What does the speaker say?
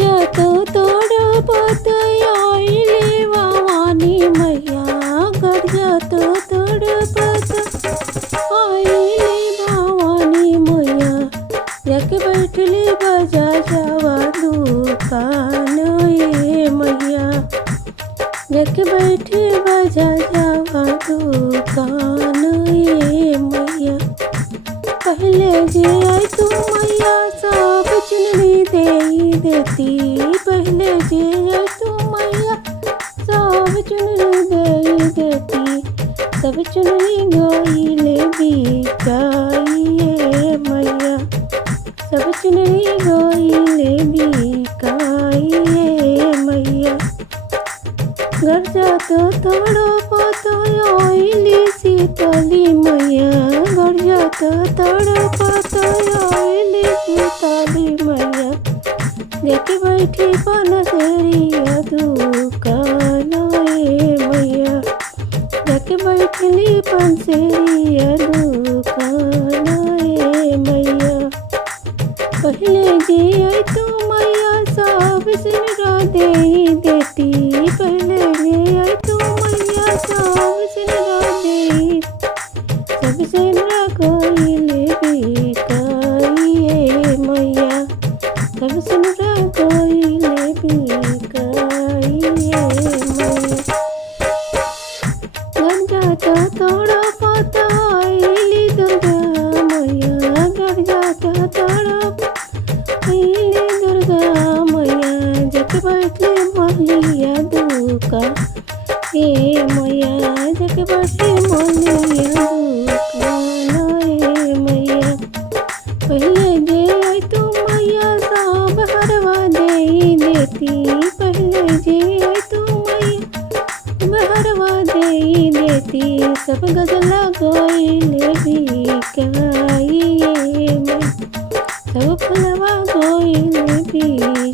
गरजत तड़पत आइली भवानी मैया, गरजत तड़पत आइली भवानी मैया, जाके बैठली बजा जावा दुकान ये मैया, जाके बैठी बजा जावा दुकान ये मैया। पहले जे आई तू मैया सब चुनरी दे देती, पहले जे आई तू मैया सब चुनरी दे देती, सब चुनरी गइले बिकाइए मैया, सब चुनरी गइले बिकाइए मैया। गरजत तड़पत आइली शीतली मैया, गरजत तड़पत आइली शीतली मैया, जाके बैठी पनसरिया दुकान ये मैया, जाके बैठली पनसरिया दुकान ये मैया। पहले जे आई तू मैया सब सिनरा दे देती, पहले जे आई तू मैया सब सिनरा दे, सब सिनरा गइले बिकाइए मैया, सब सिनरा गइले बिकाइए मैया। गरजत तड़पत आइली दुर्गा मैया, गरजत तड़पत आइली दुर्गा मैया, जाके बैठली मोहलिया दुकान ए मैया, जाके बैठली मोहलिया दुकान ए मैया। पहले जे आई तू मैया सब हरवा दे देती, पहले जे आई तू मैया हरवा दे देती, सब गजला गइले बिकाइए मैया, सब फलवा गइले बिकाइए।